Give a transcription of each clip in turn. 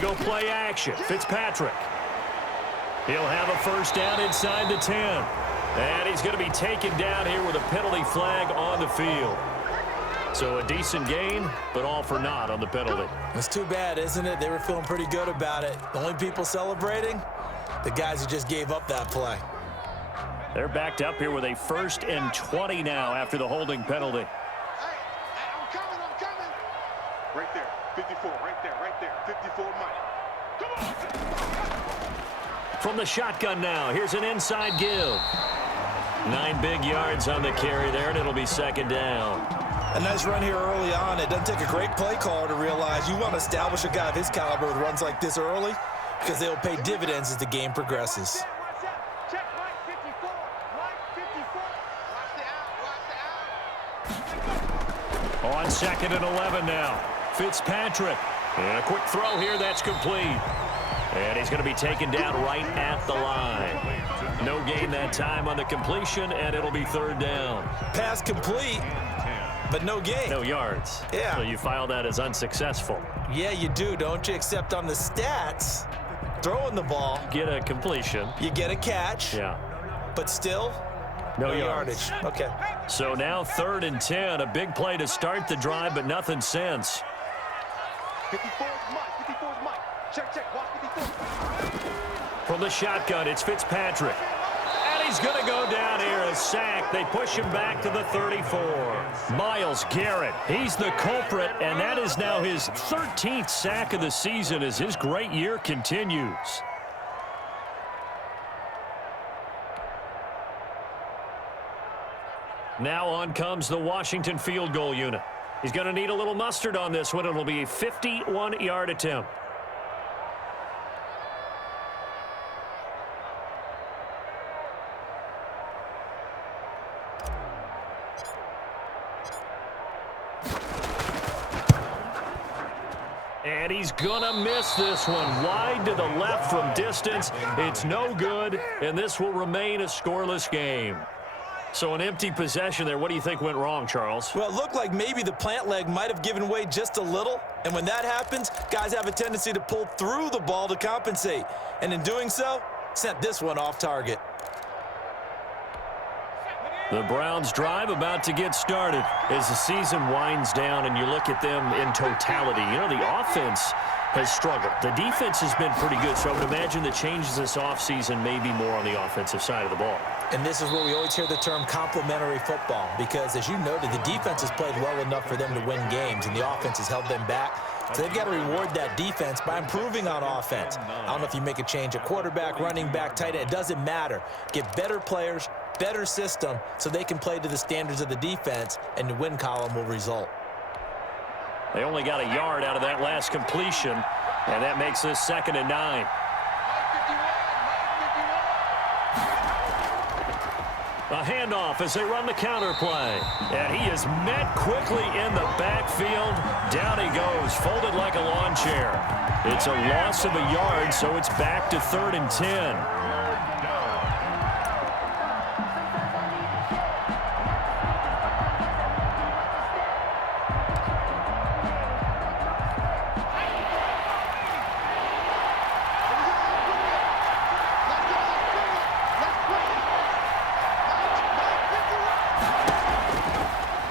go play action. Fitzpatrick. He'll have a first down inside the 10. And he's going to be taken down here with a penalty flag on the field. So a decent gain, but all for naught on the penalty. It's too bad, isn't it? They were feeling pretty good about it. The only people celebrating, the guys who just gave up that play. They're backed up here with a 1st and 20 now after the holding penalty. I'm coming. Right there, 54, right there, 54 Mike. Come on! From the shotgun now, here's an inside give. 9 big yards on the carry there, and it'll be 2nd down. A nice run here early on. It doesn't take a great play caller to realize you want to establish a guy of his caliber with runs like this early because they'll pay dividends as the game progresses. Check Mike 54. Mike 54. Watch the out. On 2nd and 11 now. Fitzpatrick. And a quick throw here. That's complete. And he's going to be taken down right at the line. No gain that time on the completion, and it'll be 3rd down. Pass complete, but no gain. No yards. Yeah. So you file that as unsuccessful. Yeah, you do, don't you? Except on the stats, throwing the ball. Get a completion. You get a catch. Yeah. But still, no yardage. Okay. So now 3rd and 10. A big play to start the drive, but nothing since. 54 is Mike. 54 is Mike. Check. Watch 54. From the shotgun, it's Fitzpatrick. And he's going to go down here, a sack. They push him back to the 34. Myles Garrett, he's the culprit, and that is now his 13th sack of the season as his great year continues. Now on comes the Washington field goal unit. He's going to need a little mustard on this one. It'll be a 51-yard attempt. And he's going to miss this one. Wide to the left from distance. It's no good, and this will remain a scoreless game. So an empty possession there. What do you think went wrong, Charles? Well, it looked like maybe the plant leg might have given way just a little. And when that happens, guys have a tendency to pull through the ball to compensate. And in doing so, sent this one off target. The Browns drive about to get started as the season winds down and you look at them in totality. You know, the offense has struggled. The defense has been pretty good, so I would imagine the changes this offseason may be more on the offensive side of the ball. And this is where we always hear the term complementary football because, as you noted, the defense has played well enough for them to win games, and the offense has held them back. So they've got to reward that defense by improving on offense. I don't know if you make a change at quarterback, running back, tight end. It doesn't matter. Get better players, better system, so they can play to the standards of the defense, and the win column will result. They only got a yard out of that last completion, and that makes this 2nd and 9. A handoff as they run the counter play. And he is met quickly in the backfield. Down he goes, folded like a lawn chair. It's a loss of a yard, so it's back to 3rd and 10.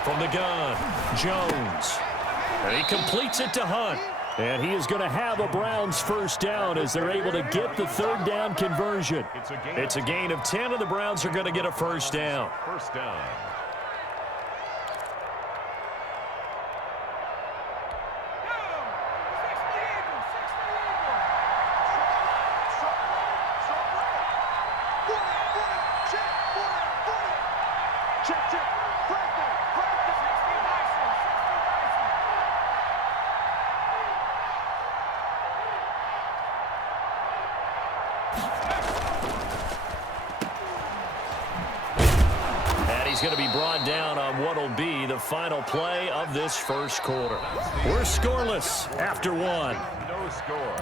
From the gun, Jones. And he completes it to Hunt. And he is going to have a Browns first down as they're able to get the 3rd down conversion. It's a gain of 10, and the Browns are going to get a first down. First down. He's going to be brought down on what will be the final play of this first quarter. We're scoreless after one. No score.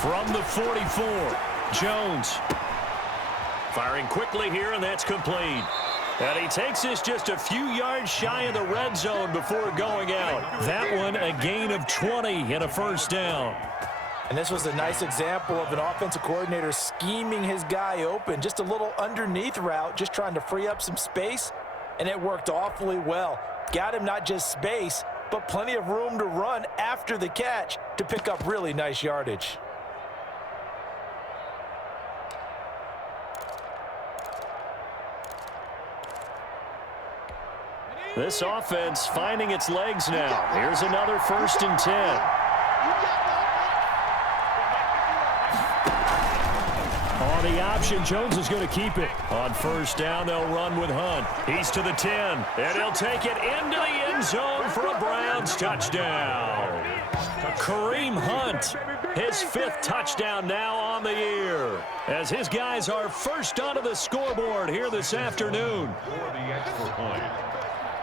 From the 44, Jones. Firing quickly here, and that's complete. And he takes this just a few yards shy of the red zone before going out. That one a gain of 20 and a first down. And this was a nice example of an offensive coordinator scheming his guy open. Just a little underneath route, just trying to free up some space, and it worked awfully well. Got him not just space, but plenty of room to run after the catch to pick up really nice yardage. This offense finding its legs now. Here's another 1st and 10. On the option, Jones is going to keep it. On 1st down, they'll run with Hunt. He's to the 10, and he'll take it into the end zone for a Browns touchdown. Kareem Hunt, his 5th touchdown now on the year, as his guys are first onto the scoreboard here this afternoon.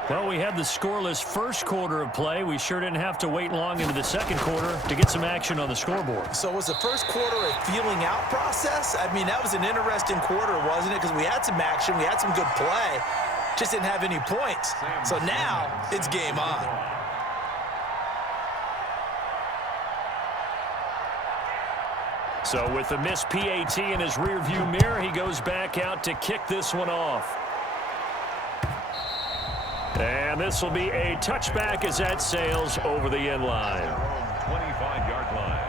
Well, we had the scoreless first quarter of play. We sure didn't have to wait long into the second quarter to get some action on the scoreboard. So was the first quarter a feeling out process? I mean, that was an interesting quarter, wasn't it? Because we had some action, we had some good play, just didn't have any points. So now it's game on. So with the missed PAT in his rearview mirror, he goes back out to kick this one off. And this will be a touchback as that sails over the end line. 25-yard line.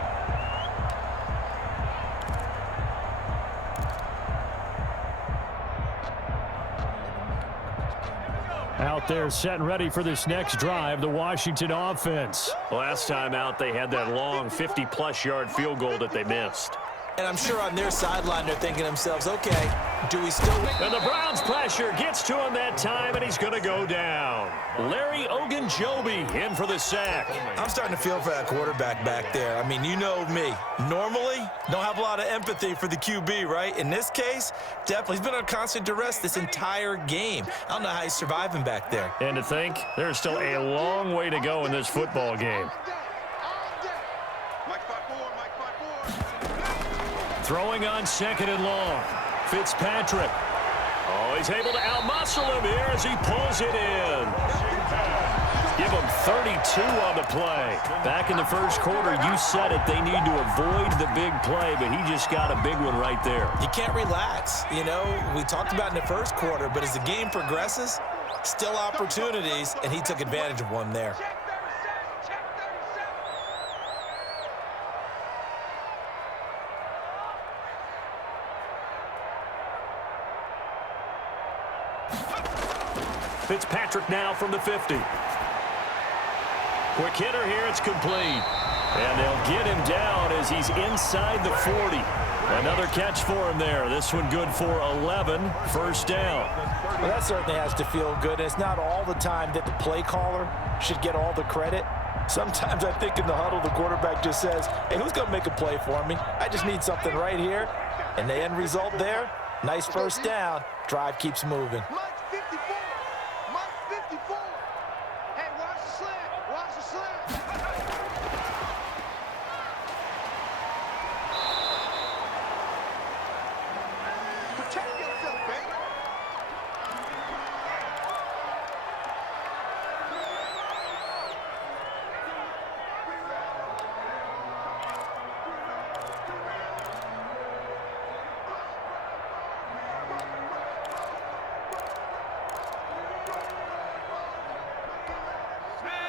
Out there set and ready for this next drive, the Washington offense. Last time out, they had that long 50-plus yard field goal that they missed. And I'm sure on their sideline they're thinking to themselves, okay, do we still... And the Browns pressure gets to him that time, and he's going to go down. Larry Ogunjobi in for the sack. I'm starting to feel for that quarterback back there. I mean, you know me. Normally, don't have a lot of empathy for the QB, right? In this case, definitely. He's been on constant duress this entire game. I don't know how he's surviving back there. And to think, there's still a long way to go in this football game. Throwing on 2nd and long. Fitzpatrick. Oh, he's able to outmuscle him here as he pulls it in. Give him 32 on the play. Back in the first quarter, you said it, they need to avoid the big play, but he just got a big one right there. You can't relax. You know, we talked about in the first quarter, but as the game progresses, still opportunities, and he took advantage of one there. Fitzpatrick now from the 50. Quick hitter here, it's complete. And they'll get him down as he's inside the 40. Another catch for him there. This one good for 11, 1st down. Well, that certainly has to feel good. It's not all the time that the play caller should get all the credit. Sometimes I think in the huddle, the quarterback just says, hey, who's going to make a play for me? I just need something right here. And the end result there, nice 1st down. Drive keeps moving.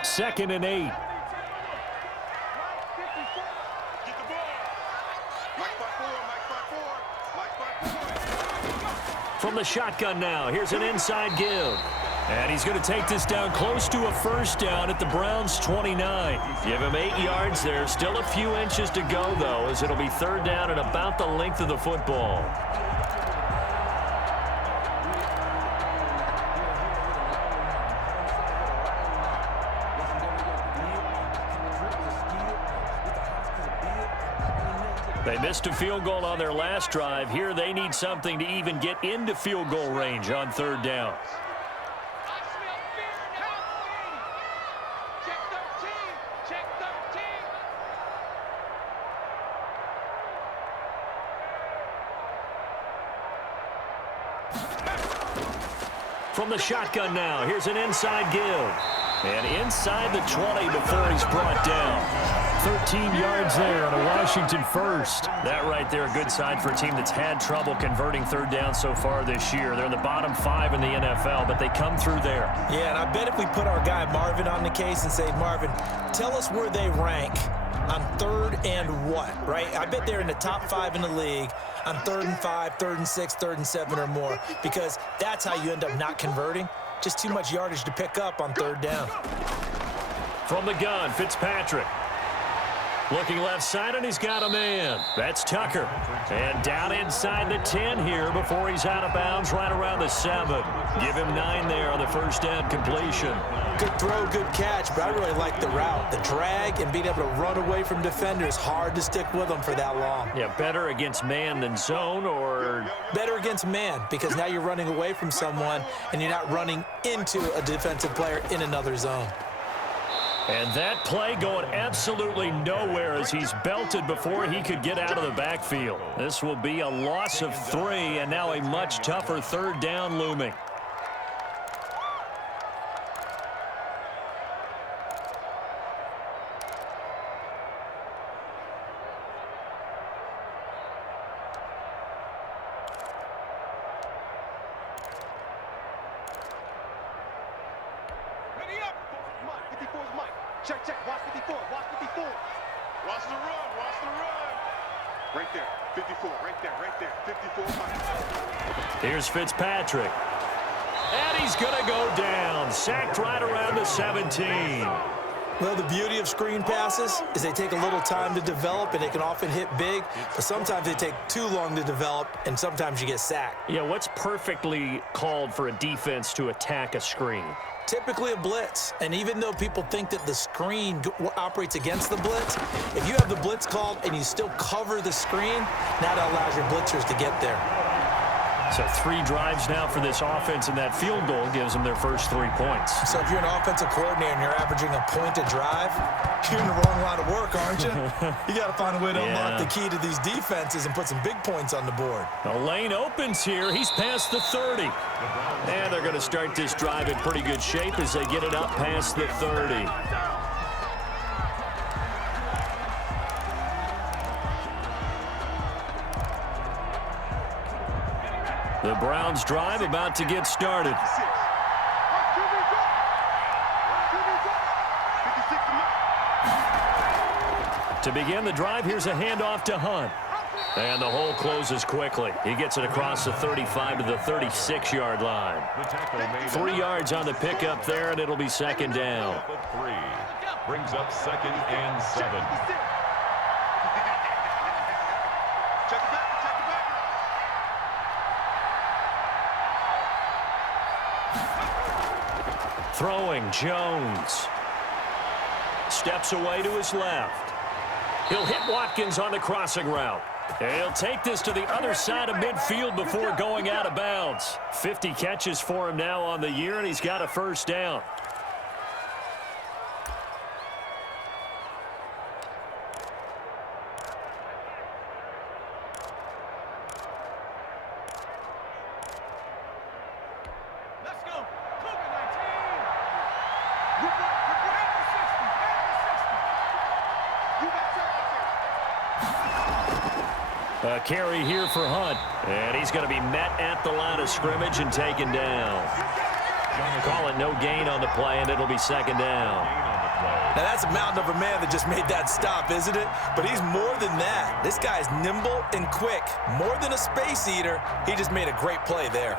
Second and 8. From the shotgun now, here's an inside give. And he's going to take this down close to a 1st down at the Browns' 29. Give him 8 yards there. Still a few inches to go, though, as it'll be 3rd down and about the length of the football. They missed a field goal on their last drive. Here they need something to even get into field goal range on 3rd down. From the shotgun now, here's an inside give. And inside the 20 before he's brought down. 13 yards there on a Washington first. That right there, a good sign for a team that's had trouble converting third down so far this year. They're in the bottom 5 in the NFL, but they come through there. Yeah, and I bet if we put our guy Marvin on the case and say, Marvin, tell us where they rank on third and what, right? I bet they're in the top 5 in the league on 3rd and 5, 3rd and 6, 3rd and 7 or more, because that's how you end up not converting. Just too much yardage to pick up on third down. From the gun, Fitzpatrick. Looking left side, and he's got a man. That's Tucker. And down inside the 10 here before he's out of bounds right around the 7. Give him 9 there on the first down completion. Good throw, good catch, but I really like the route. The drag and being able to run away from defenders, hard to stick with them for that long. Yeah, better against man than zone, or? Better against man, because now you're running away from someone and you're not running into a defensive player in another zone. And that play going absolutely nowhere as he's belted before he could get out of the backfield. This will be a loss of 3, and now a much tougher third down looming. Check, check. Watch 54. Watch 54. Watch the run. Watch the run. Right there. 54. Right there. Right there. 54. Here's Fitzpatrick. And he's going to go down. Sacked right around the 17. Well, the beauty of screen passes is they take a little time to develop, and they can often hit big, but sometimes they take too long to develop, and sometimes you get sacked. Yeah, what's perfectly called for a defense to attack a screen? Typically a blitz, and even though people think that the screen operates against the blitz, if you have the blitz called and you still cover the screen, that allows your blitzers to get there. So 3 drives now for this offense, and that field goal gives them their first 3 points. So if you're an offensive coordinator and you're averaging a point a drive, you're in the wrong line of work, aren't you? You got to find a way to unlock the key to these defenses and put some big points on the board. The lane opens here. He's past the 30. And they're going to start this drive in pretty good shape as they get it up past the 30. The Browns drive about to get started. To begin the drive, here's a handoff to Hunt. And the hole closes quickly. He gets it across the 35 to the 36-yard line. 3 yards on the pickup there, and it'll be second down. 3 brings up 2nd and 7. Throwing, Jones. Steps away to his left. He'll hit Watkins on the crossing route. He'll take this to the other side of midfield before going out of bounds. 50 catches for him now on the year, and he's got a first down. A carry here for Hunt, and he's going to be met at the line of scrimmage and taken down. Call it no gain on the play, and it'll be second down. Now, that's a mountain of a man that just made that stop, isn't it? But he's more than that. This guy's nimble and quick. More than a space eater, he just made a great play there.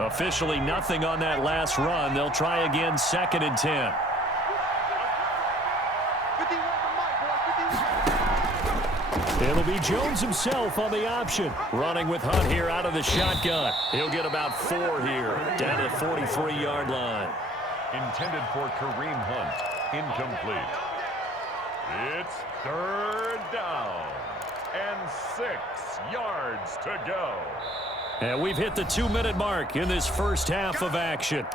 Officially nothing on that last run. They'll try again, 2nd and 10. It'll be Jones himself on the option. Running with Hunt here out of the shotgun. He'll get about 4 here, down to the 43-yard line. Intended for Kareem Hunt. Incomplete. It's 3rd down and 6 yards to go. And we've hit the 2-minute mark in this first half of action.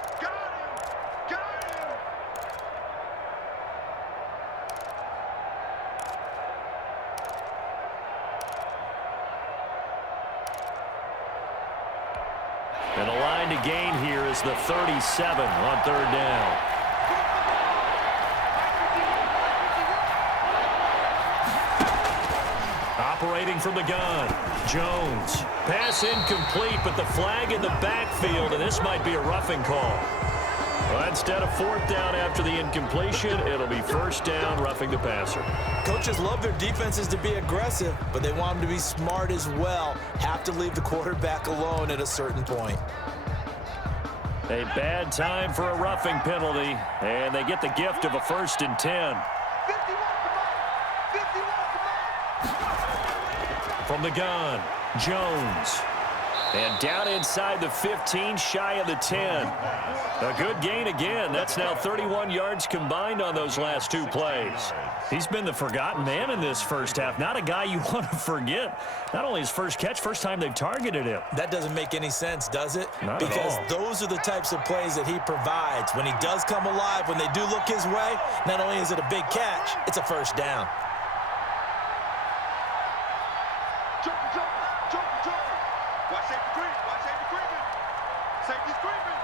line to gain here is the 37 on third down. Operating from the gun, Jones. Pass incomplete, but the flag in the backfield, and this might be a roughing call. Well, instead of fourth down after the incompletion, it'll be first down, roughing the passer. Coaches love their defenses to be aggressive, but they want them to be smart as well. Have to leave the quarterback alone at a certain point. A bad time for a roughing penalty, and they get the gift of a 1st and 10. From the gun, Jones. And down inside the 15, shy of the 10. A good gain again. That's now 31 yards combined on those last 2 plays. He's been the forgotten man in this first half. Not a guy you want to forget. Not only his first catch, first time they've targeted him. That doesn't make any sense, does it? Not because at all. Those are the types of plays that he provides. When he does come alive, when they do look his way, not only is it a big catch, it's a first down. Watch safety creep. Watch safety creeping. Safety's creeping.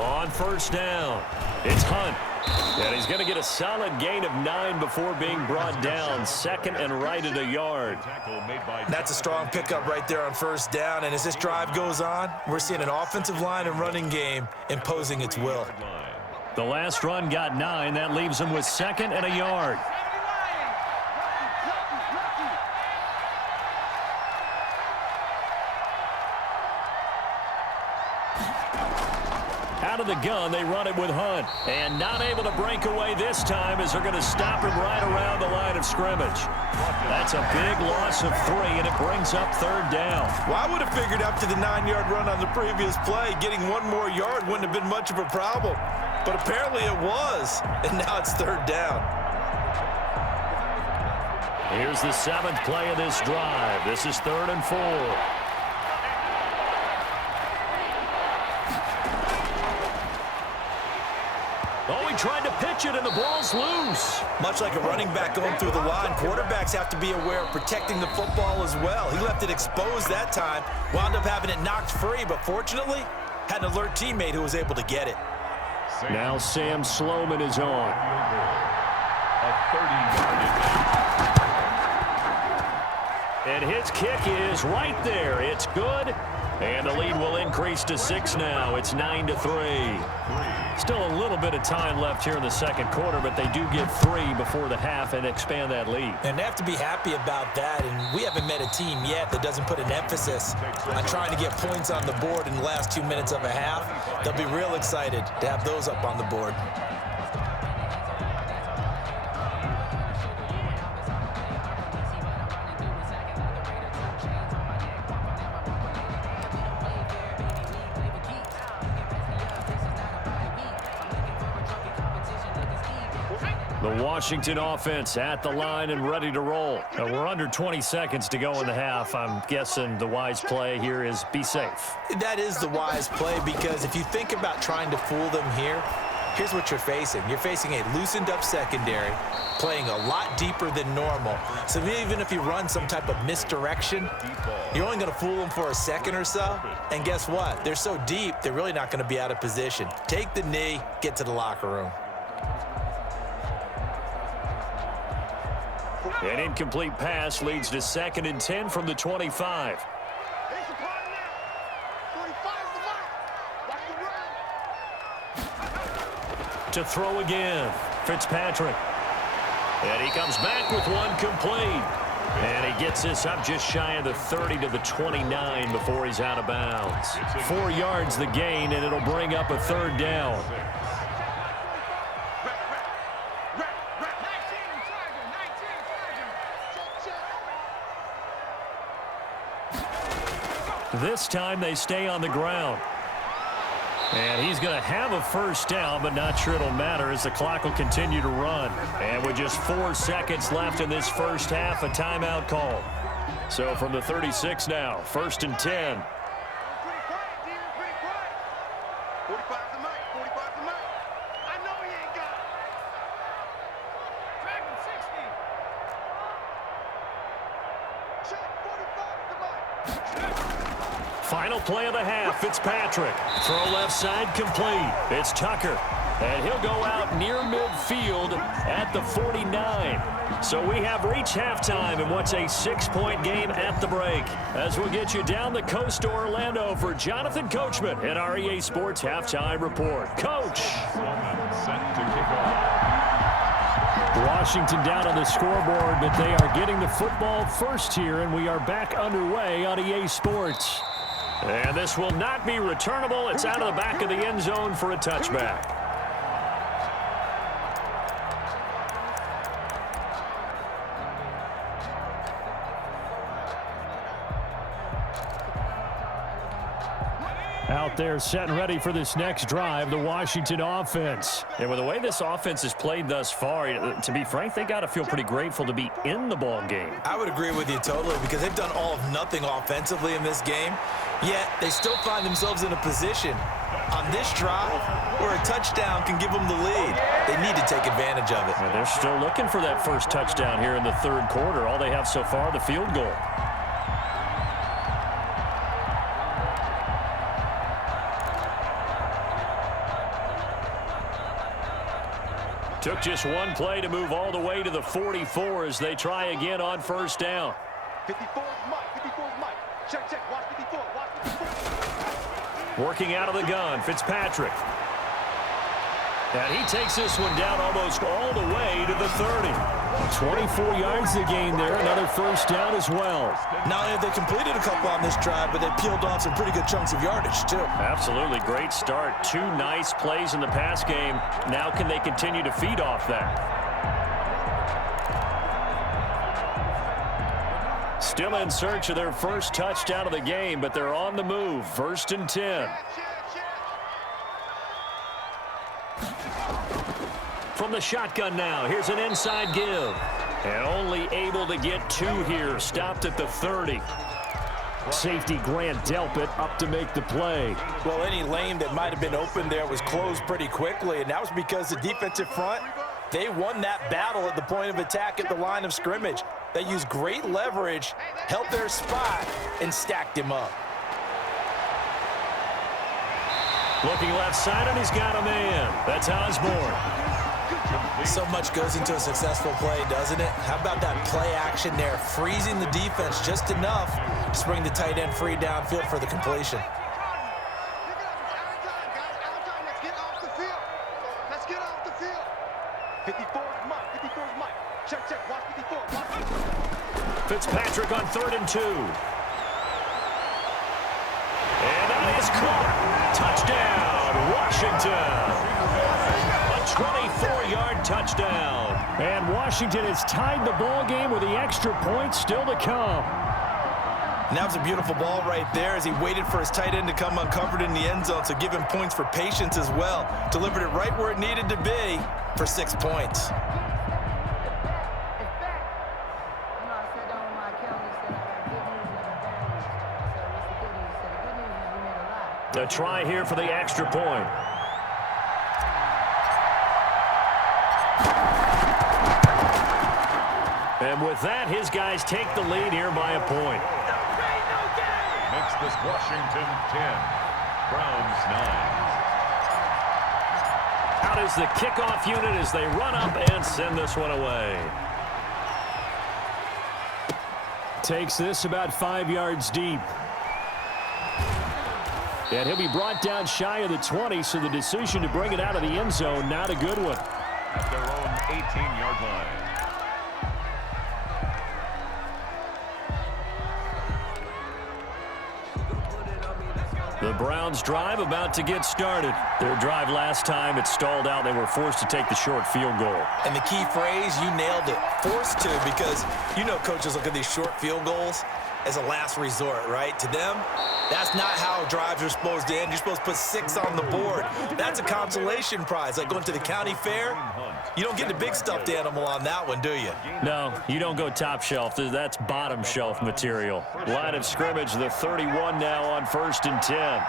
On first down, it's Hunt. And he's going to get a solid gain of 9 before being brought down. 2nd and right at a yard. That's a strong pickup right there on first down. And as this drive goes on, we're seeing an offensive line and running game imposing its will. The last run got 9. That leaves him with 2nd and a yard. Out of the gun, they run it with Hunt. And not able to break away this time as they're going to stop him right around the line of scrimmage. That's a big loss of 3, and it brings up 3rd down. Well, I would have figured after the 9-yard run on the previous play, getting 1 more yard wouldn't have been much of a problem. But apparently it was, and now it's 3rd down. Here's the 7th play of this drive. This is 3rd and 4. Oh, he tried to pitch it, and the ball's loose. Much like a running back going through the line, quarterbacks have to be aware of protecting the football as well. He left it exposed that time, wound up having it knocked free, but fortunately, had an alert teammate who was able to get it. Now Sam Sloman is on. A 30-yard And his kick is right there. It's good. And the lead will increase to 6 now. It's 9-3. Still a little bit of time left here in the second quarter, but they do get 3 before the half and expand that lead. And they have to be happy about that, and we haven't met a team yet that doesn't put an emphasis on trying to get points on the board in the last 2 minutes of a half. They'll be real excited to have those up on the board. The Washington offense at the line and ready to roll. We're under 20 seconds to go in the half. I'm guessing the wise play here is be safe. That is the wise play, because if you think about trying to fool them here, here's what you're facing. You're facing a loosened up secondary, playing a lot deeper than normal. So even if you run some type of misdirection, you're only going to fool them for a second or so. And guess what? They're so deep, they're really not going to be out of position. Take the knee, get to the locker room. An incomplete pass leads to 2nd and 10 from the 25. To throw again, Fitzpatrick. And he comes back with one complete. And he gets this up just shy of the 30 to the 29 before he's out of bounds. 4 yards the gain, and it'll bring up a 3rd down. This time they stay on the ground. And he's going to have a first down, but not sure it'll matter as the clock will continue to run. And with just 4 seconds left in this first half, a timeout call. So from the 36 now, 1st and 10. 45's the mic. 45's the mic. I know he ain't got it. Back in 60. Check. 45's the mic. Final play of the half, Fitzpatrick. Throw left side complete. It's Tucker. And he'll go out near midfield at the 49. So we have reached halftime in what's a 6-point game at the break. As we'll get you down the coast to Orlando for Jonathan Coachman in our EA Sports Halftime Report. Coach. Set to kick off. Washington down on the scoreboard, but they are getting the football first here, and we are back underway on EA Sports. And this will not be returnable. It's out of the back of the end zone for a touchback. Out there set and ready for this next drive, the Washington offense. And with the way this offense has played thus far, to be frank, they got to feel pretty grateful to be in the ball game. I would agree with you totally because they've done all of nothing offensively in this game, yet they still find themselves in a position on this drive where a touchdown can give them the lead. They need to take advantage of it. And they're still looking for that first touchdown here in the third quarter. All they have so far, the field goal. Took just one play to move all the way to the 44 as they try again on first down. 54 is Mike. 54 is Mike. Check, check. Watch 54. Watch 54. Working out of the gun, Fitzpatrick. And he takes this one down almost all the way to the 30. 24 yards to gain there. Another first down as well. Not only have they completed a couple on this drive, but they peeled off some pretty good chunks of yardage, too. Absolutely. Great start. 2 nice plays in the pass game. Now can they continue to feed off that? Still in search of their first touchdown of the game, but they're on the move. 1st and 10. From the shotgun now, here's an inside give. And only able to get 2 here, stopped at the 30. Safety Grant Delpit up to make the play. Well, any lane that might have been open there was closed pretty quickly, and that was because the defensive front, they won that battle at the point of attack at the line of scrimmage. They used great leverage, held their spot, and stacked him up. Looking left side, and he's got a man. That's Osborne. So much goes into a successful play, doesn't it? How about that play action there, freezing the defense just enough to bring the tight end free downfield for the completion. Let's get off the field. Let's get off the field. 54 is Mike. 54 is Mike. Check, check. Watch 54. Watch 54. Fitzpatrick on 3rd and 2. And that is caught. Touchdown, Washington. A 24-yard touchdown. And Washington has tied the ball game with the extra point still to come. And that was a beautiful ball right there as he waited for his tight end to come uncovered in the end zone, so give him points for patience as well. Delivered it right where it needed to be for 6 points. A try here for the extra point. And with that, his guys take the lead here by a point. Makes this Washington 10. Browns 9. Out is the kickoff unit as they run up and send this one away. Takes this about 5 yards deep. And he'll be brought down shy of the 20, so the decision to bring it out of the end zone, not a good one. At their own 18-yard line. The Browns drive about to get started. Their drive last time, it stalled out. They were forced to take the short field goal. And the key phrase, you nailed it, forced to, because you know coaches look at these short field goals as a last resort, right? To them, that's not how drives are supposed to end. You're supposed to put 6 on the board. That's a consolation prize. Like going to the county fair, you don't get the big stuffed animal on that one, do you? No, you don't go top shelf. That's bottom shelf material. Line of scrimmage, the 31 now on 1st and 10.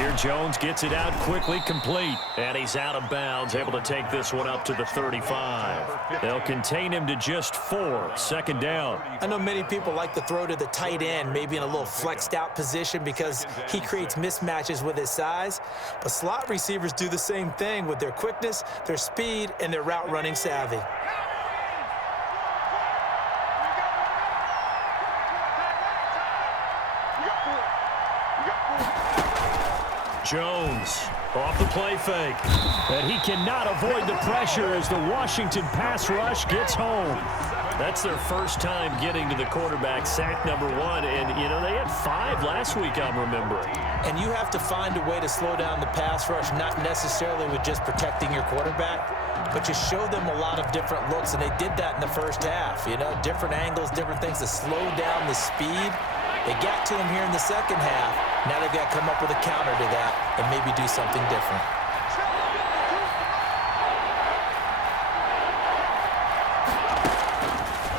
Here Jones gets it out quickly, complete. And he's out of bounds, able to take this one up to the 35. They'll contain him to just 4. Second down. I know many people like to throw to the tight end, maybe in a little flexed out position because he creates mismatches with his size. But slot receivers do the same thing with their quickness, their speed, and their route running savvy. Jones off the play fake. And he cannot avoid the pressure as the Washington pass rush gets home. That's their first time getting to the quarterback, sack number 1. And, you know, they had 5 last week, I'm remembering. And you have to find a way to slow down the pass rush, not necessarily with just protecting your quarterback, but you show them a lot of different looks, and they did that in the first half. You know, different angles, different things to slow down the speed. They got to him here in the second half. Now they've got to come up with a counter to that and maybe do something different.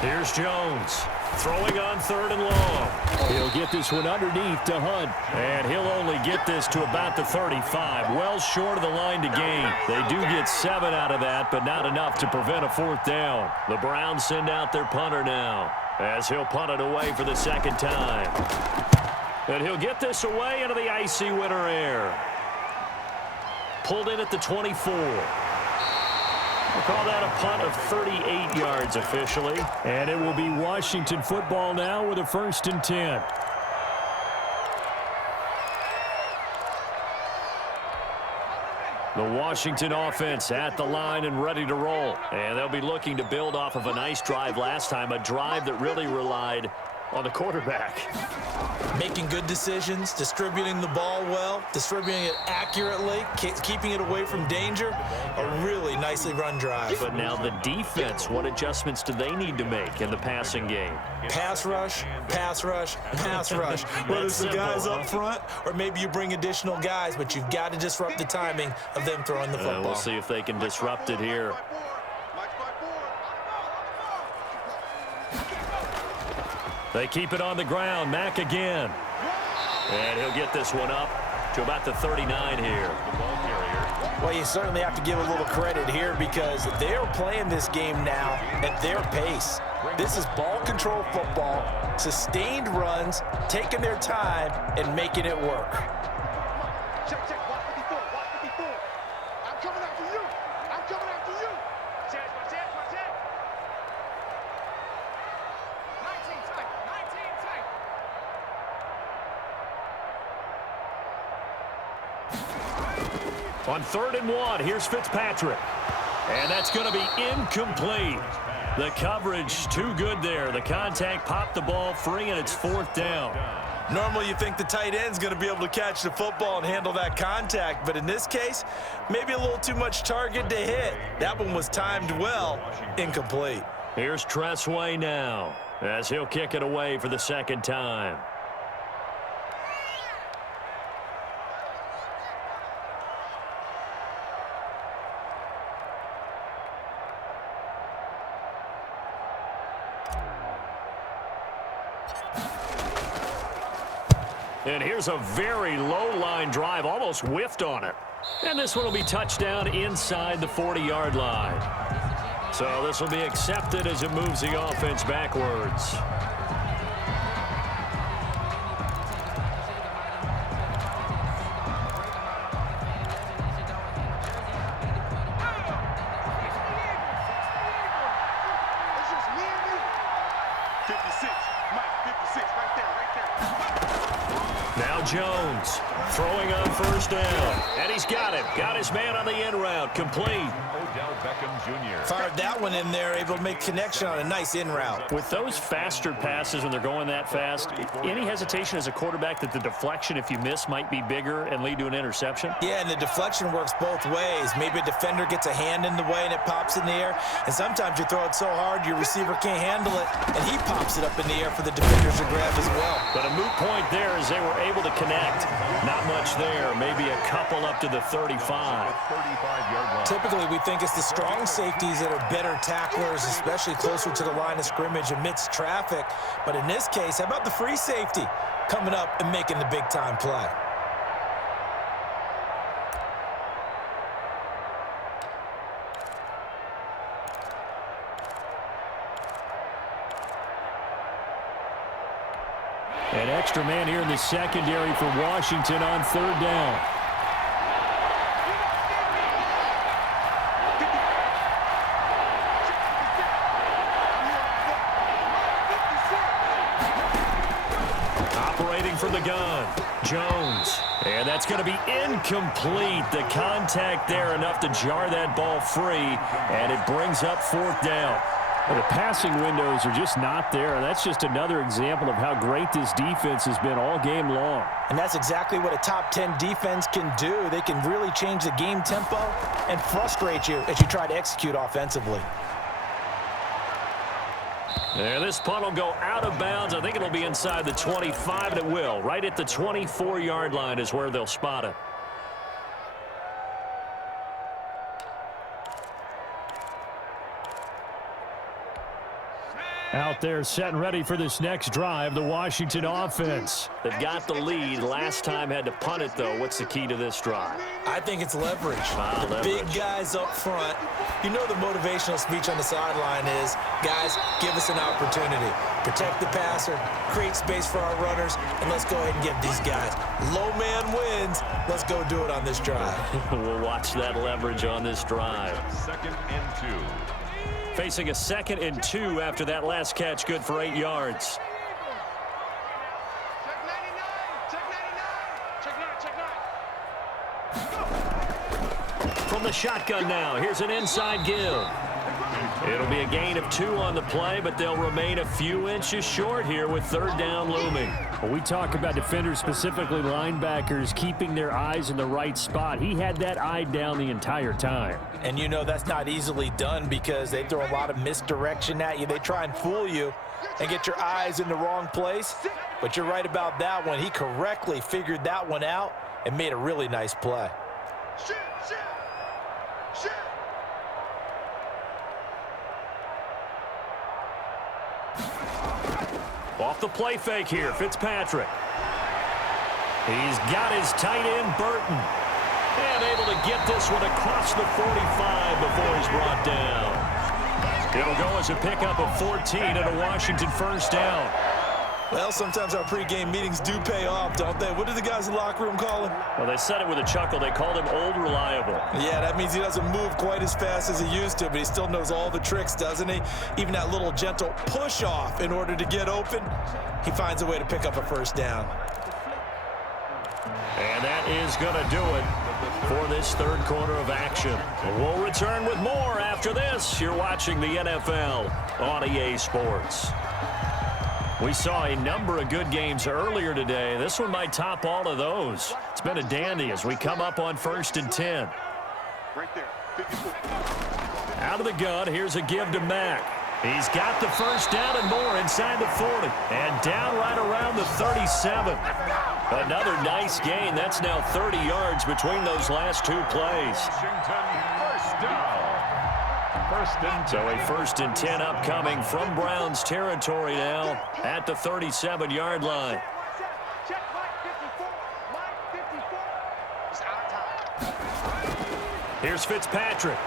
Here's Jones throwing on 3rd and long. He'll get this one underneath to Hunt, and he'll only get this to about the 35, well short of the line to gain. They do get 7 out of that, but not enough to prevent a 4th down. The Browns send out their punter now as he'll punt it away for the second time. And he'll get this away into the icy winter air. Pulled in at the 24. We'll call that a punt of 38 yards officially. And it will be Washington football now with a 1st and 10. The Washington offense at the line and ready to roll. And they'll be looking to build off of a nice drive last time, a drive that really relied on the quarterback. Making good decisions, distributing the ball well, distributing it accurately, keeping it away from danger. A really nicely run drive. But now the defense, what adjustments do they need to make in the passing game? Pass rush, pass rush, pass rush. Whether it's the guys up front or maybe you bring additional guys, but you've got to disrupt the timing of them throwing the football. We'll see if they can disrupt it here. They keep it on the ground. Mack again. And he'll get this one up to about the 39 here. Well, you certainly have to give a little credit here because they're playing this game now at their pace. This is ball control football, sustained runs, taking their time, and making it work. Check, check. Watch 54. Watch 54. I'm coming after you. I'm coming after you. Check, watch it, watch it. 19 tight. 19 tight. On 3rd and 1, here's Fitzpatrick. And that's going to be incomplete. The coverage too good there. The contact popped the ball free, and it's 4th down. Normally you think the tight end's going to be able to catch the football and handle that contact, but in this case, maybe a little too much target to hit. That one was timed well, incomplete. Here's Tressway now as he'll kick it away for the second time. And here's a very low line drive, almost whiffed on it. And this one will be touchdown inside the 40-yard line. So this will be accepted as it moves the offense backwards. It's just me and you. 56. Mike, 56. Right there, right there. Now Jones throwing on 1st down. And he's got it. Got his man on the end route. Complete. Odell Beckham Jr. Fired that one in there, able to make connection on a nice in route. With those faster passes when they're going that fast, any hesitation as a quarterback that the deflection, if you miss, might be bigger and lead to an interception? Yeah, and the deflection works both ways. Maybe a defender gets a hand in the way and it pops in the air. And sometimes you throw it so hard your receiver can't handle it, and he pops it up in the air for the defenders to grab as well. But a moot point there as they were able to connect. Not much there. Maybe a couple up to the 35. 35-yard line. Typically, we think it's the strong safeties that are better tacklers, especially closer to the line of scrimmage amidst traffic. But in this case, how about the free safety coming up and making the big-time play? An extra man here in the secondary for Washington on third down. Operating from the gun, Jones. And that's going to be incomplete. The contact there enough to jar that ball free, and it brings up fourth down. Well, the passing windows are just not there, and that's just another example of how great this defense has been all game long. And that's exactly what a top 10 defense can do. They can really change the game tempo and frustrate you as you try to execute offensively. And this punt will go out of bounds. I think it'll be inside the 25, and it will. Right at the 24-yard line is where they'll spot it. Out there set and ready for this next drive, the Washington offense. They've got the lead. Last time had to punt it, though. What's the key to this drive? I think it's leverage. The big guys up front. You know the motivational speech on the sideline is, guys, give us an opportunity. Protect the passer, create space for our runners, and let's go ahead and give these guys. Low man wins. Let's go do it on this drive. We'll watch that leverage on this drive. 2nd and 2. Facing a 2nd and 2 after that last catch, good for 8 yards. Check 99. Check 99. From the shotgun now, here's an inside give. It'll be a gain of 2 on the play, but they'll remain a few inches short here with third down looming. Well, we talk about defenders, specifically linebackers, keeping their eyes in the right spot. He had that eye down the entire time. And you know that's not easily done because they throw a lot of misdirection at you. They try and fool you and get your eyes in the wrong place. But you're right about that one. He correctly figured that one out and made a really nice play. Shoot, shoot, shoot. Off the play fake here, Fitzpatrick. He's got his tight end, Burton. And able to get this one across the 45 before he's brought down. It'll go as a pickup of 14 and a Washington first down. Well, sometimes our pregame meetings do pay off, don't they? What do the guys in the locker room call him? Well, they said it with a chuckle. They called him Old Reliable. Yeah, that means he doesn't move quite as fast as he used to, but he still knows all the tricks, doesn't he? Even that little gentle push-off in order to get open, he finds a way to pick up a first down. And that is going to do it for this third quarter of action. We'll return with more after this. You're watching the NFL on EA Sports. We saw a number of good games earlier today. This one might top all of those. It's been a dandy as we come up on 1st and 10. Right there. 54. Out of the gun, here's a give to Mack. He's got the first down and more inside the 40. And down right around the 37. Another nice gain. That's now 30 yards between those last 2 plays. Washington, first down. 1st and 10. So a 1st and 10 upcoming from Browns territory now at the 37-yard line. Check Mike 54. Mike 54. It's our time. Here's Fitzpatrick.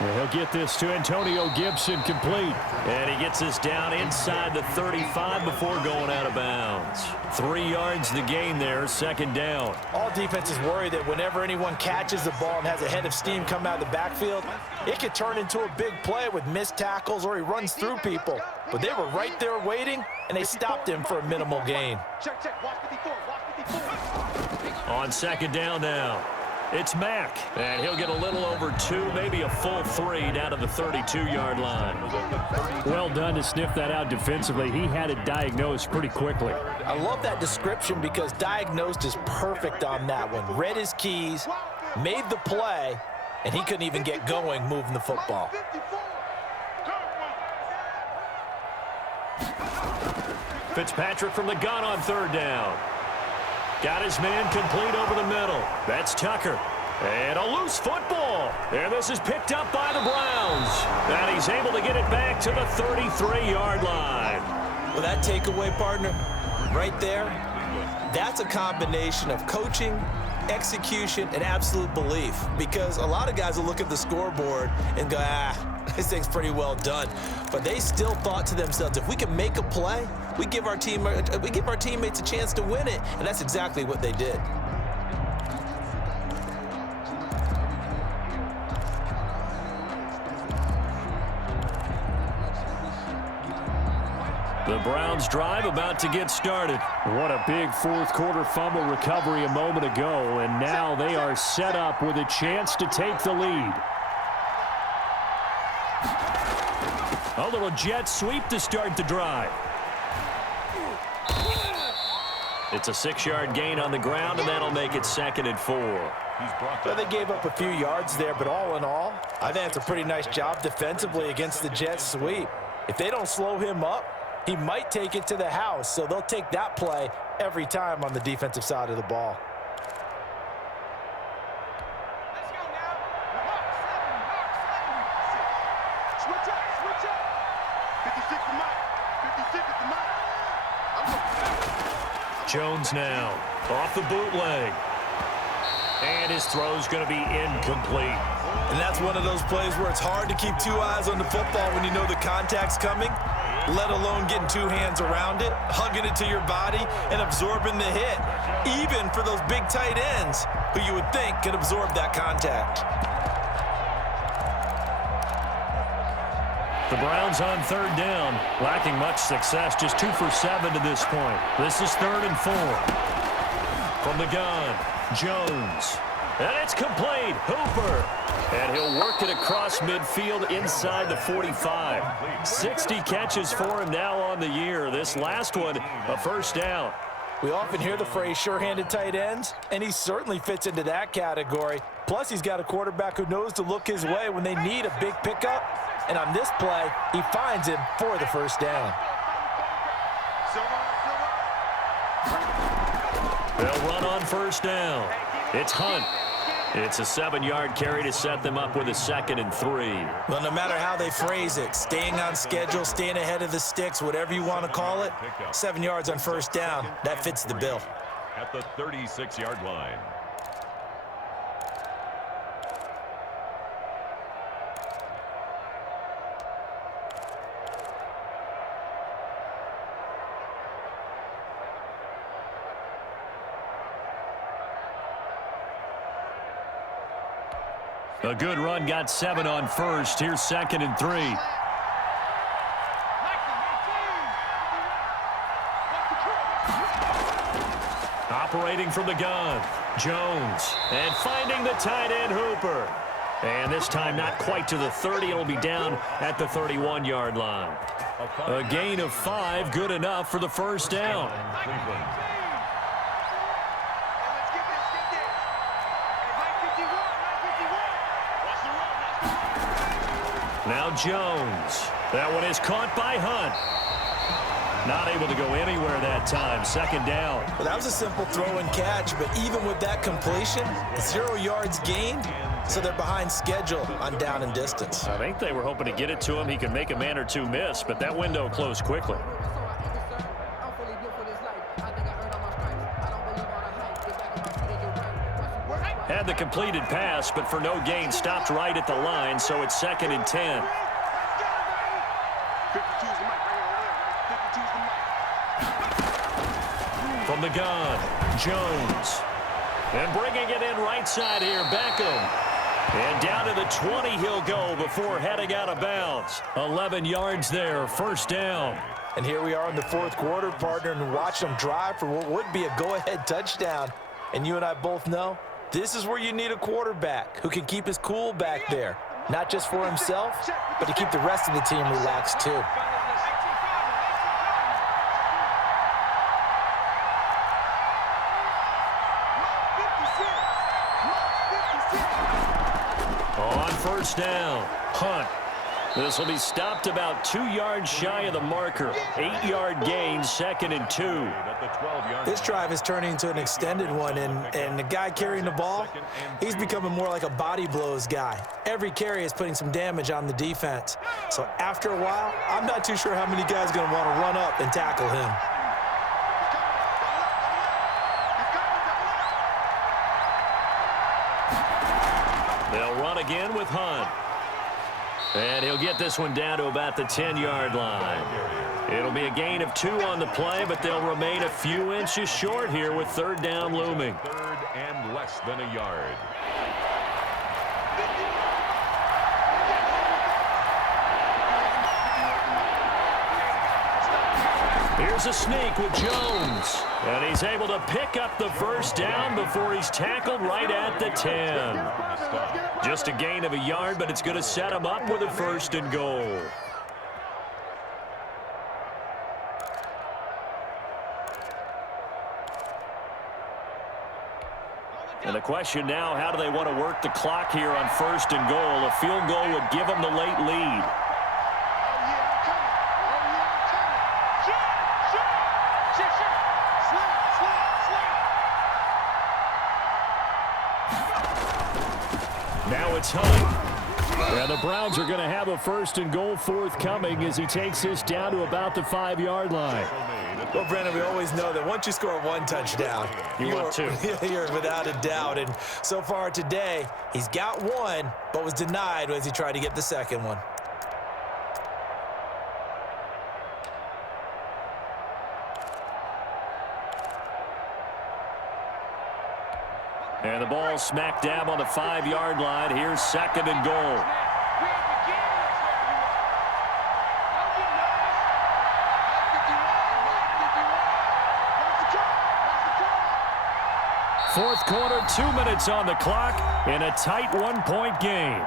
And he'll get this to Antonio Gibson complete. And he gets this down inside the 35 before going out of bounds. 3 yards the gain there, 2nd down. All defenses worry that whenever anyone catches the ball and has a head of steam come out of the backfield, it could turn into a big play with missed tackles or he runs through people. But they were right there waiting, and they stopped him for a minimal gain. Check, check. Watch 54. Watch 54. On 2nd down now. It's Mack, and he'll get a little over 2, maybe a full 3 down to the 32-yard line. Well done to sniff that out defensively. He had it diagnosed pretty quickly. I love that description because diagnosed is perfect on that one. Read his keys, made the play, and he couldn't even get going moving the football. Fitzpatrick from the gun on 3rd down. Got his man complete over the middle. That's Tucker. And a loose football. And this is picked up by the Browns. And he's able to get it back to the 33-yard line. Well, that takeaway, partner, right there, that's a combination of coaching, execution, and absolute belief. Because a lot of guys will look at the scoreboard and go, This thing's pretty well done. But they still thought to themselves, if we can make a play, we give our teammates a chance to win it. And that's exactly what they did. The Browns drive about to get started. What a big fourth quarter fumble recovery a moment ago, and now they are set up with a chance to take the lead. A little jet sweep to start the drive. It's a 6-yard gain on the ground, and that'll make it 2nd and 4. Well, they gave up a few yards there, but all in all, I think it's a pretty nice job defensively against the jet sweep. If they don't slow him up, he might take it to the house, so they'll take that play every time on the defensive side of the ball. Let's go now. Switch up, switch up. 56 to Mike. 56 to Mike. Jones now off the bootleg. And his throw's going to be incomplete. And that's one of those plays where it's hard to keep 2 eyes on the football when you know the contact's coming, let alone getting 2 hands around it, hugging it to your body, and absorbing the hit, even for those big tight ends who you would think could absorb that contact. The Browns on 3rd down, lacking much success, just 2 for 7 to this point. This is 3rd and 4. From the gun, Jones. And it's complete. Hooper. And he'll work it across midfield inside the 45. 60 catches for him now on the year. This last one, a first down. We often hear the phrase sure-handed tight ends, and he certainly fits into that category. Plus, he's got a quarterback who knows to look his way when they need a big pickup. And on this play, he finds him for the first down. They'll run on first down. It's Hunt. It's a 7-yard carry to set them up with a 2nd and 3. Well, no matter how they phrase it, staying on schedule, staying ahead of the sticks, whatever you want to call it, 7 yards on first down, that fits the bill. At the 36-yard line. A good run, got 7 on first. Here's 2nd and 3. Operating from the gun, Jones. And finding the tight end, Hooper. And this time not quite to the 30. It'll be down at the 31-yard line. A gain of 5, good enough for the first down. Now Jones. That one is caught by Hunt. Not able to go anywhere that time. 2nd down. Well, that was a simple throw and catch, but even with that completion, 0 yards gained, so they're behind schedule on down and distance. I think they were hoping to get it to him. He could make a man or 2 miss, but that window closed quickly. Had the completed pass, but for no gain, stopped right at the line, so it's 2nd and 10. From the gun, Jones. And bringing it in right side here, Beckham. And down to the 20 he'll go before heading out of bounds. 11 yards there, first down. And here we are in the 4th quarter, partner, and watch them drive for what would be a go-ahead touchdown. And you and I both know this is where you need a quarterback who can keep his cool back there, not just for himself, but to keep the rest of the team relaxed too. On first down, Hunt. This will be stopped about 2 yards shy of the marker. 8-yard gain, 2nd and 2. This drive is turning into an extended one, and the guy carrying the ball, he's becoming more like a body blows guy. Every carry is putting some damage on the defense. So after a while, I'm not too sure how many guys are going to want to run up and tackle him. They'll run again with Hunt. And he'll get this one down to about the 10-yard line. It'll be a gain of 2 on the play, but they'll remain a few inches short here with third down looming. Third and less than a yard. Here's a sneak with Jones. And he's able to pick up the first down before he's tackled right at the 10. Just a gain of a yard, but it's going to set him up with a first and goal. And the question now, how do they want to work the clock here on first and goal? A field goal would give them the late lead. Now it's Hunt. And the Browns are going to have a first and goal forthcoming as he takes this down to about the 5-yard line. Well, Brandon, we always know that once you score one touchdown, you want two. You're without a doubt. And so far today, he's got one, but was denied as he tried to get the second one. And the ball smack dab on the 5-yard line. Here's second and goal. Fourth quarter, 2 minutes on the clock in a tight 1-point game.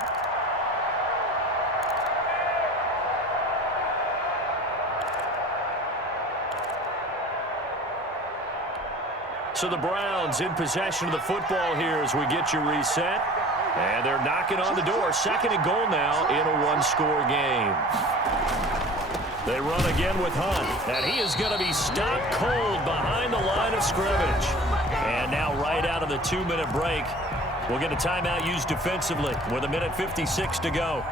So the Browns in possession of the football here as we get you reset. And they're knocking on the door. Second and goal now in a 1-score game. They run again with Hunt. And he is going to be stopped cold behind the line of scrimmage. And now right out of the 2-minute break, we'll get a timeout used defensively with 1:56 to go.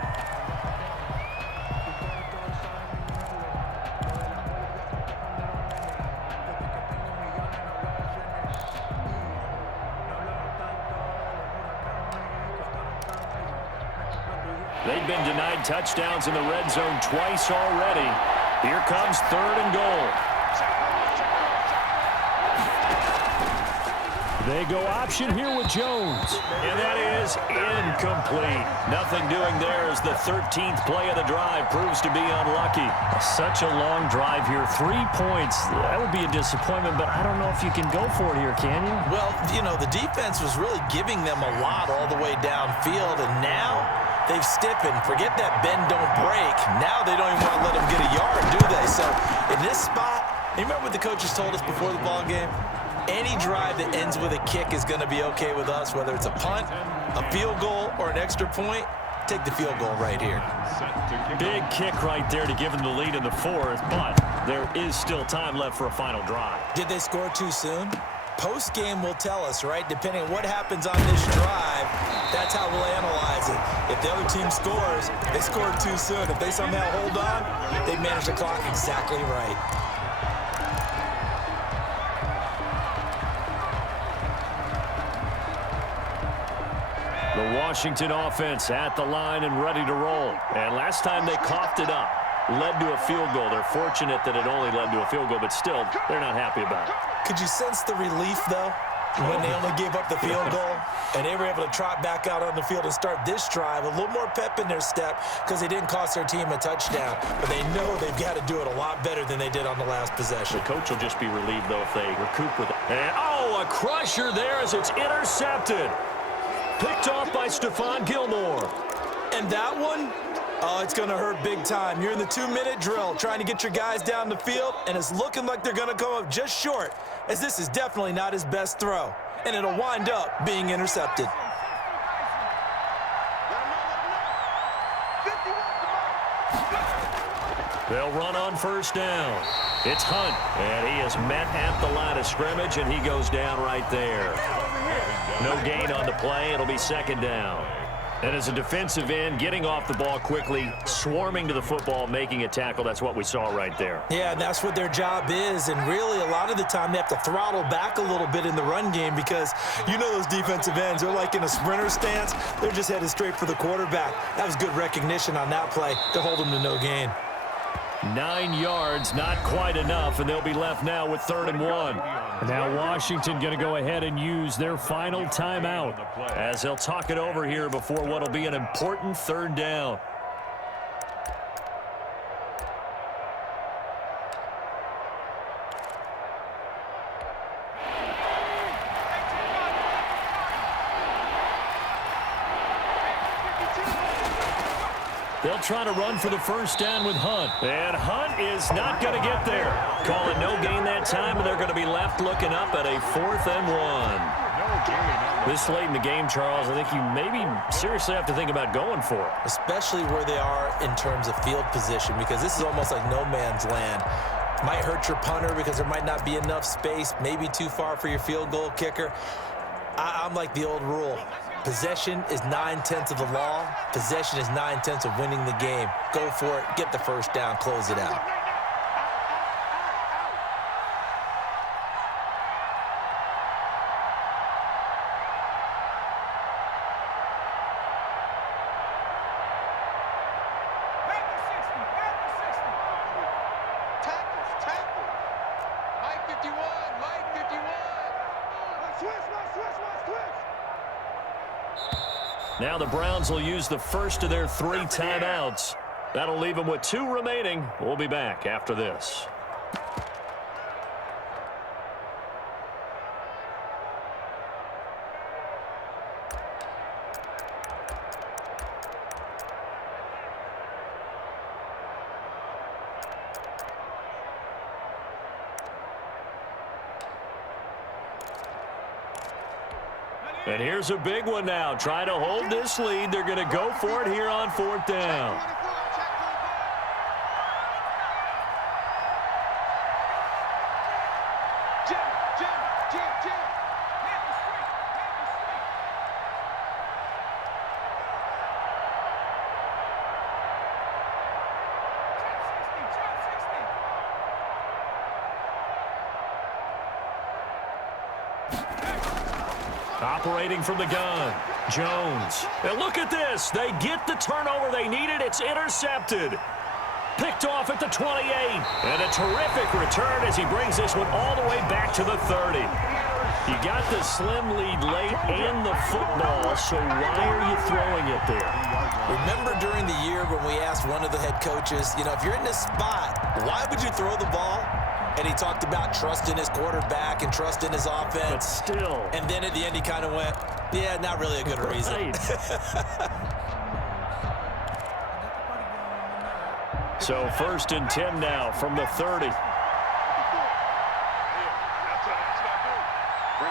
They've been denied touchdowns in the red zone twice already. Here comes third and goal. They go option here with Jones. And that is incomplete. Nothing doing there as the 13th play of the drive proves to be unlucky. Such a long drive here. 3 points. That would be a disappointment, but I don't know if you can go for it here, can you? Well, you know, the defense was really giving them a lot all the way downfield, and now they've stiffened. Forget that bend, don't break. Now they don't even want to let them get a yard, do they? So in this spot, you remember what the coaches told us before the ball game? Any drive that ends with a kick is going to be okay with us, whether it's a punt, a field goal, or an extra point. Take the field goal right here. Big kick right there to give them the lead in the fourth, but there is still time left for a final drive. Did they score too soon? Post-game will tell us, right? Depending on what happens on this drive, that's how we'll analyze it. If the other team scores, they scored too soon. If they somehow hold on, they manage the clock exactly right. The Washington offense at the line and ready to roll. And last time they coughed it up, led to a field goal. They're fortunate that it only led to a field goal, but still, they're not happy about it. Could you sense the relief, though, when they only gave up the field goal and they were able to trot back out on the field and start this drive? A little more pep in their step because they didn't cost their team a touchdown. But they know they've got to do it a lot better than they did on the last possession. The coach will just be relieved, though, if they recoup with it. And, oh, a crusher there as it's intercepted. Picked off by Stephon Gilmore. And that one, oh, it's going to hurt big time. You're in the 2-minute drill trying to get your guys down the field, and it's looking like they're going to come up just short, as this is definitely not his best throw. And it'll wind up being intercepted. They'll run on first down. It's Hunt, and he is met at the line of scrimmage, and he goes down right there. No gain on the play. It'll be second down. And as a defensive end, getting off the ball quickly, swarming to the football, making a tackle, that's what we saw right there. Yeah, and that's what their job is. And really, a lot of the time, they have to throttle back a little bit in the run game because you know those defensive ends, they're like in a sprinter stance. They're just headed straight for the quarterback. That was good recognition on that play to hold them to no gain. 9 yards, not quite enough, and they'll be left now with 3rd and 1. Now Washington going to go ahead and use their final timeout as they'll talk it over here before what will be an important 3rd down. They'll try to run for the 1st down with Hunt. And Hunt is not going to get there. Call it no gain that time, and they're going to be left looking up at a 4th and 1. This late in the game, Charles, I think you maybe seriously have to think about going for it. Especially where they are in terms of field position, because this is almost like no man's land. Might hurt your punter because there might not be enough space, maybe too far for your field goal kicker. I'm like the old rule. Possession is 9/10 of the law. Possession is 9/10 of winning the game. Go for it. Get the 1st down. Close it out. Now the Browns will use the first of their 3 timeouts. That'll leave them with 2 remaining. We'll be back after this. And here's a big one now. Trying to hold this lead. They're going to go for it here on 4th down. Operating from the gun, Jones. And look at this. They get the turnover they needed. It's intercepted. Picked off at the 28. And a terrific return as he brings this one all the way back to the 30. You got the slim lead late and the football, so why are you throwing it there? Remember during the year when we asked one of the head coaches, you know, if you're in this spot, why would you throw the ball? And he talked about trusting his quarterback and trusting his offense. But still. And then at the end he kind of went, yeah, not really a good reason. Right. So 1st and 10 now from the 30. Right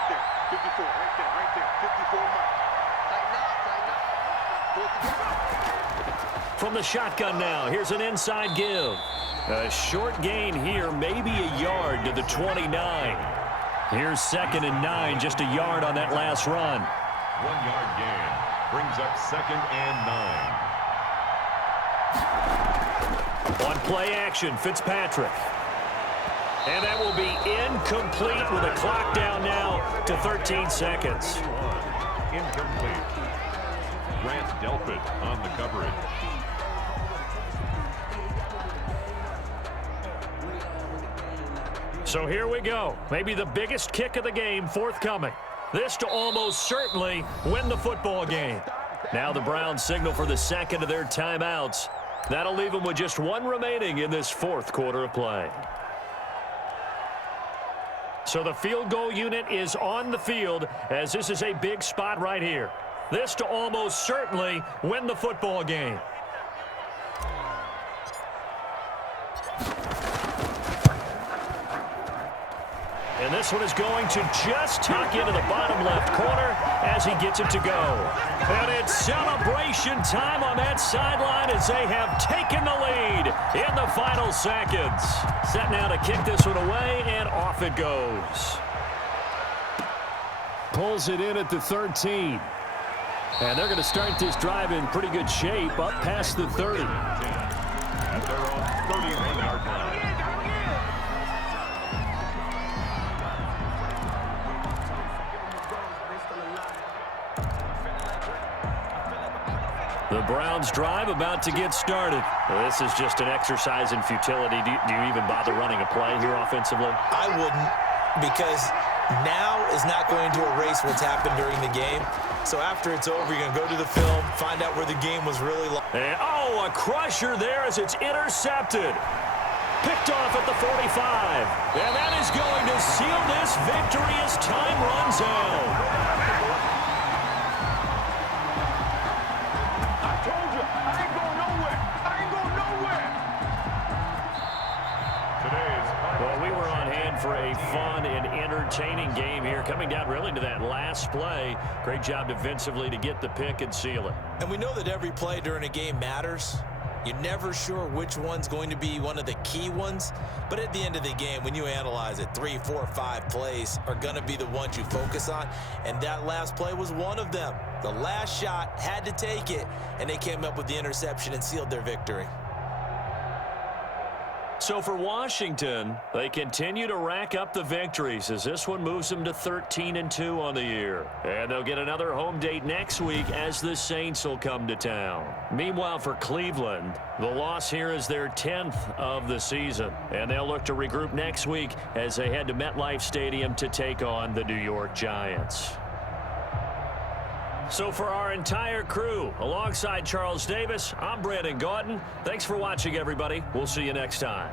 there, 54, right there, 54 mark. Tighten up. From the shotgun now, here's an inside give. A short gain here, maybe a yard to the 29. Here's 2nd and 9, just a yard on that last run. 1-yard gain brings up 2nd and 9. On play action, Fitzpatrick. And that will be incomplete with a clock down now to 13 seconds. Incomplete. Grant Delpit on the coverage. So here we go. Maybe the biggest kick of the game forthcoming. This to almost certainly win the football game. Now the Browns signal for the 2nd of their timeouts. That'll leave them with just 1 remaining in this 4th quarter of play. So the field goal unit is on the field as this is a big spot right here. This to almost certainly win the football game. And this one is going to just tuck into the bottom left corner as he gets it to go. And it's celebration time on that sideline as they have taken the lead in the final seconds. Set now to kick this one away, and off it goes. Pulls it in at the 13. And they're going to start this drive in pretty good shape, up past the 30. At their own 31-yard line. The Browns drive about to get started. This is just an exercise in futility. Do you even bother running a play here offensively? I wouldn't, because now is not going to erase what's happened during the game. So after it's over, you're going to go to the film, find out where the game was really long. And, oh, a crusher there as it's intercepted. Picked off at the 45. And that is going to seal this victory as time runs out. For a fun and entertaining game here, coming down really to that last play. Great job defensively to get the pick and seal it. And we know that every play during a game matters. You're never sure which one's going to be one of the key ones. But at the end of the game, when you analyze it, 3, 4, 5 plays are going to be the ones you focus on. And that last play was one of them. The last shot had to take it, and they came up with the interception and sealed their victory. So for Washington, they continue to rack up the victories as this one moves them to 13-2 on the year. And they'll get another home date next week as the Saints will come to town. Meanwhile, for Cleveland, the loss here is their 10th of the season. And they'll look to regroup next week as they head to MetLife Stadium to take on the New York Giants. So for our entire crew, alongside Charles Davis, I'm Brandon Gautin. Thanks for watching, everybody. We'll see you next time.